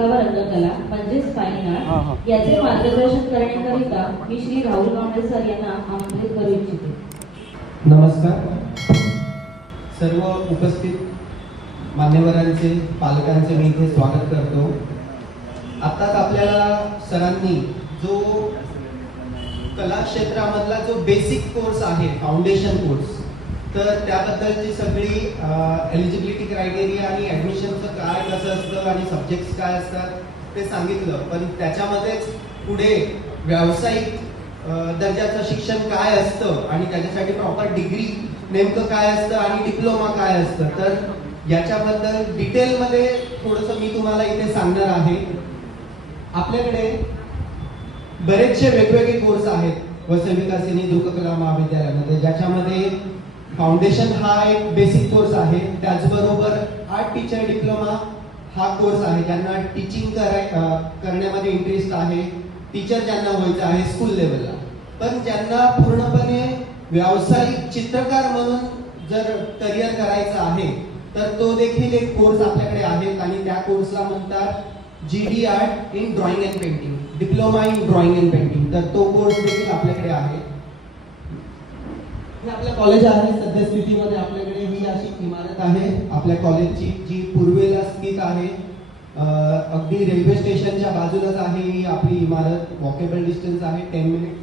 देखावा रंगकला म्हणजेच fine. Art याचे मार्गदर्शन करण्याकरिता मी श्री राहुल गावंडे सर यांना आमंत्रित करू इच्छिते. नमस्कार. सर्व उपस्थित मान्यवरांचे पालकांचे मी इथे स्वागत करतो. आत्ताच आपल्याला सरांनी जो कला क्षेत्रामधला जो बेसिक कोर्स आहे फाउंडेशन कोर्स तर त्याबद्दलची सगळी एलिजिबिलिटी क्रायटेरिया आणि ॲडमिशनचं असतं आणि सब्जेक्ट्स काय असतात ते सांगितलं. पण त्याच्यामध्येच पुढे व्यावसायिक दर्जाचं शिक्षण काय असतं आणि त्याच्यासाठी प्रॉपर डिग्री नेमकं काय असतं आणि डिप्लोमा काय असतं. तर याच्याबद्दल डिटेलमध्ये थोडंसं मी तुम्हाला इथे सांगणार आहे. आपल्याकडे बरेचसे वेगवेगळे कोर्स आहेत. वसविकासिनी दृककला महाविद्यालयामध्ये ज्याच्यामध्ये फाउंडेशन हा एक बेसिक कोर्स आहे. त्याचबरोबर आर्ट टीचर डिप्लोमा हा कोर्स आहे. ज्यांना टीचिंग कराय करण्यामध्ये इंटरेस्ट आहे टीचर ज्यांना व्हायचं आहे स्कूल लेवलला पण ज्यांना पूर्णपणे व्यावसायिक चित्रकार म्हणून जर करिअर करायचं आहे तर तो देखील एक कोर्स आपल्याकडे आहेत आणि त्या कोर्सला म्हणतात G D art in drawing and painting diploma in drawing and painting तर तो कोर्स देखील आपल्याकडे आहे. आपल्या कॉलेज आहे सद्यस्थितीमध्ये आपल्याकडे ही अशी इमारत आहे. आपल्या कॉलेजची जी पूर्वेला स्थित आहे. अगदी रेल्वे स्टेशनच्या बाजूलाच आहे ही आपली इमारत. वॉकेबल डिस्टन्स आहे टेन मिनिट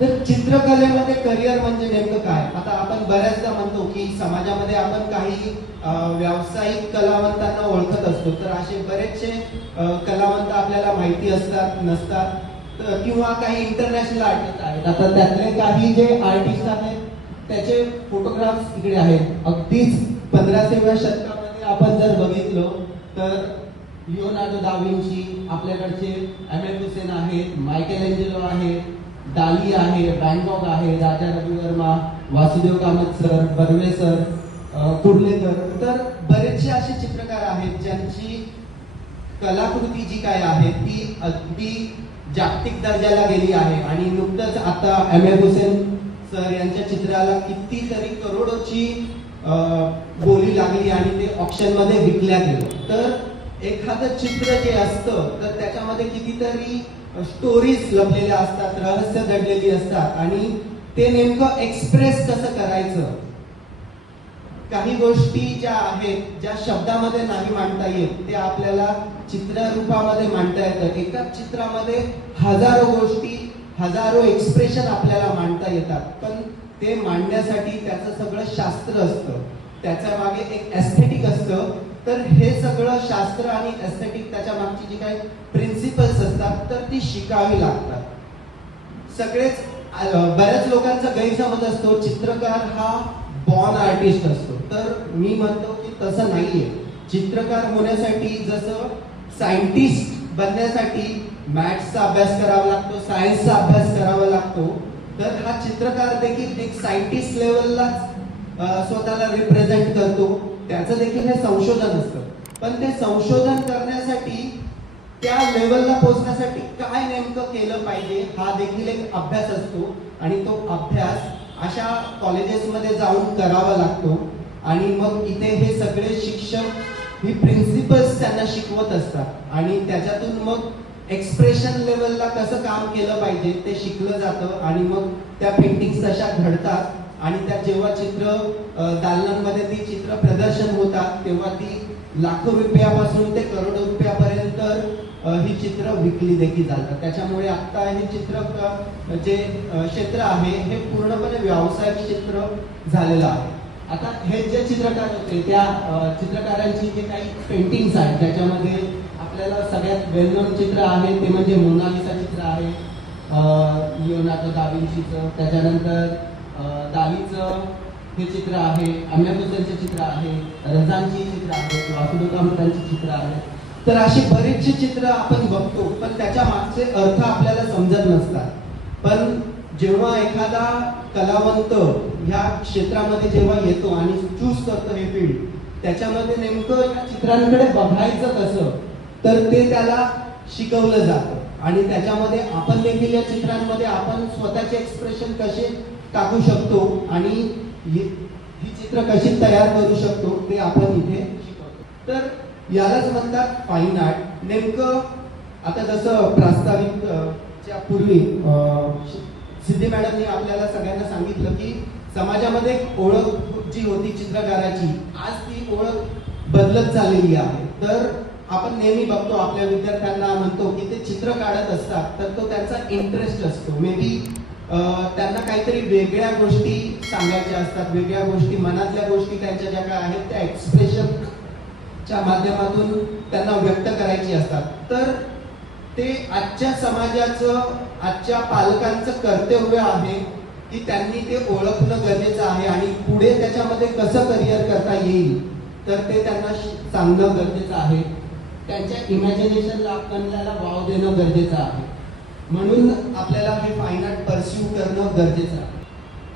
तर चित्रकलेमध्ये करिअर म्हणजे नेमकं काय? आता आपण बऱ्याचदा म्हणतो की समाजामध्ये आपण काही व्यावसायिक कलावंतांना ओळखत असतो. तर असे बरेचसे कलावंत आपल्याला माहिती असतात नसतात. तर- किंवा काही इंटरनॅशनल आर्टिस्ट आहेत. आता त्यातले काही जे आर्टिस्ट आहेत त्याचे फोटोग्राफ्स इकडे आहेत. अगदीच पंधराशेव्या शतकामध्ये आपण जर बघितलं तर लिओनार्डो दाविंची आपल्याकडचे एम एफ हुसेन आहेत मायकेल एंजेलो आहेत डाली आहे बँकॉक आहे राजा रवी वर्मा वासुदेव कामत सर बर्वे सर कुर्लेकर. तर बरेचसे असे चित्रकार आहेत ज्यांची कलाकृती जी काय आहे ती अगदी जागतिक दर्जाला गेली आहे. आणि नुकतंच आता एम एफ हुसेन सर यांच्या चित्राला कितीतरी करोडोची बोली लागली आणि ते ऑप्शनमध्ये विकल्या गेलं. तर एखादं चित्र जे असतं तर त्याच्यामध्ये कितीतरी स्टोरीज लपलेल्या असतात रहस्य दडलेली असतात आणि ते नेमकं एक्सप्रेस कसं करायचं? काही गोष्टी ज्या आहेत ज्या शब्दामध्ये नाही मांडता येत ते आपल्याला चित्ररूपामध्ये मांडता येतं. एकाच चित्रामध्ये हजारो गोष्टी हजारो एक्सप्रेशन आपल्याला मांडता येतात. पण ते मांडण्यासाठी त्याचं सगळं शास्त्र असतं. त्याच्यामागे एक एस्थेटिक असतं. तर हे सगळं शास्त्र आणि एस्थेटिक त्याच्या मागची जी काही प्रिन्सिपल्स असतात तर ती शिकावी लागतात. सगळेच बऱ्याच लोकांचा गैरसमज असतो. चित्रकार हा बॉर्न आर्टिस्ट असतो. तर मी म्हणतो की तसं नाहीये. चित्रकार होण्यासाठी जसं सायंटिस्ट बनण्यासाठी मॅथ्सचा अभ्यास करावा लागतो सायन्सचा अभ्यास करावा लागतो तर हा चित्रकार देखील एक सायंटिस्ट लेवललाच स्वतःला रिप्रेझेंट करतो. त्याचं देखील हे संशोधन असतं. पण ते संशोधन करण्यासाठी त्या लेवलला पोहोचण्यासाठी काय नेमकं केलं पाहिजे हा देखील एक अभ्यास असतो. आणि तो अभ्यास अशा कॉलेजेसमध्ये जाऊन करावा लागतो. आणि मग इथे हे सगळे शिक्षक ही प्रिन्सिपल्स त्यांना शिकवत असतात. आणि त्याच्यातून मग एक्सप्रेशन लेवलला कसं काम केलं पाहिजे ते शिकलं जातं आणि मग त्या पेंटिंग्स तशा घडतात. आणि त्या जेव्हा चित्र दालनांमध्ये ती चित्र प्रदर्शन होतात तेव्हा ती लाखो रुपयापासून ते करोडो रुपयापर्यंत ही चित्र विकली देखील जातात. त्याच्यामुळे आता हे चित्र जे क्षेत्र आहे हे पूर्णपणे व्यावसायिक क्षेत्र झालेलं आहे. आता हे जे चित्रकार होते त्या चित्रकारांची जे काही पेंटिंग्स आहेत त्याच्यामध्ये आपल्याला सगळ्यात वेल नोन चित्र आहे ते म्हणजे मोनालिसा चित्र आहे लिओनार्डो दाविंचीचं त्याच्यानंतर दावीचं हे चित्र आहे अम्या चित्र आहे रजांची चित्र आहे वासुदेव कामतांची चित्र आहे. तर अशी बरीचशी चित्र आपण बघतो पण त्याच्या मागचे अर्थ आपल्याला समजत नसतात. पण जेव्हा एखादा कलावंत ह्या क्षेत्रामध्ये जेव्हा येतो आणि चूज करतो हे फील्ड त्याच्यामध्ये नेमकं या चित्रांकडे बघायचं कसं? तर ते त्याला शिकवलं जातं. आणि त्याच्यामध्ये आपण देखील या चित्रांमध्ये आपण स्वतःचे एक्सप्रेशन कसे टाकू शकतो आणि ही ही चित्र कशी तयार करू शकतो ते आपण इथे शिकवतो. तर यालाच म्हणतात फाईन आर्ट नेमकं आता जसं प्रास्ताविक च्या पूर्वी सिद्धी मॅडमनी आपल्याला सगळ्यांना सांगितलं की समाजामध्ये ओळख जी होती चित्रकाराची आज ती ओळख बदलत चाललेली आहे. तर आपण नेहमी बघतो आपल्या विद्यार्थ्यांना म्हणतो की ते चित्र काढत असतात तर तो त्यांचा इंटरेस्ट असतो. मे बी त्यांना काहीतरी वेगळ्या गोष्टी सांगायच्या असतात वेगळ्या गोष्टी मनातल्या गोष्टी त्यांच्या ज्या काय आहेत त्या एक्सप्रेशन च्या माध्यमातून त्यांना व्यक्त करायची असतात. तर ते आजच्या समाजाचं आजच्या पालकांचं कर्तव्य आहे की त्यांनी ते ओळखणं गरजेचं आहे आणि पुढे त्याच्यामध्ये कसं करिअर करता येईल तर ते त्यांना श- सांगणं गरजेचं आहे. त्यांच्या इमॅजिनेशनला कन्याला वाव देणं गरजेचं आहे. म्हणून आपल्याला हे फाईन आर्ट परस्यू करणं गरजेचं आहे.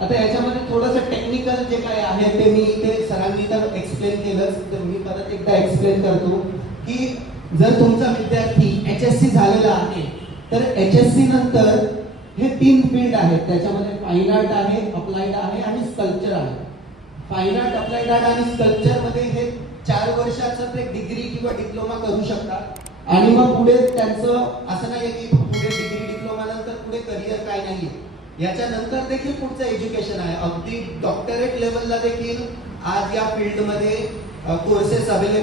आता याच्यामध्ये थोडंसं टेक्निकल जे काय आहे ते मी इथे सरांनी तर एक्सप्लेन केलंच. तर मी परत एकदा एक्सप्लेन करतो की जर तुमचा विद्यार्थी एच एस सी झालेला आहे तर एच एस सी नंतर हे तीन फील्ड आहेत. त्याच्यामध्ये फाईन आर्ट आहे अप्लाइड आहे आणि स्कल्पचर आहे. फाईन आर्ट अप्लाइड आर्ट आणि स्कल्पचरमध्ये हे चार वर्षाचं ते डिग्री किंवा डिप्लोमा करू शकतात. आणि मग पुढे त्यांचं असं नाही की पुढे डिग्री डिप्लोमा नंतर पुढे करिअर काय नाहीये. याच्यानंतर देखील पुढचं एज्युकेशन आहे. अगदी डॉक्टरेट लेवलला देखील आज या फील्डमध्ये कोर्सेस अवेलेबल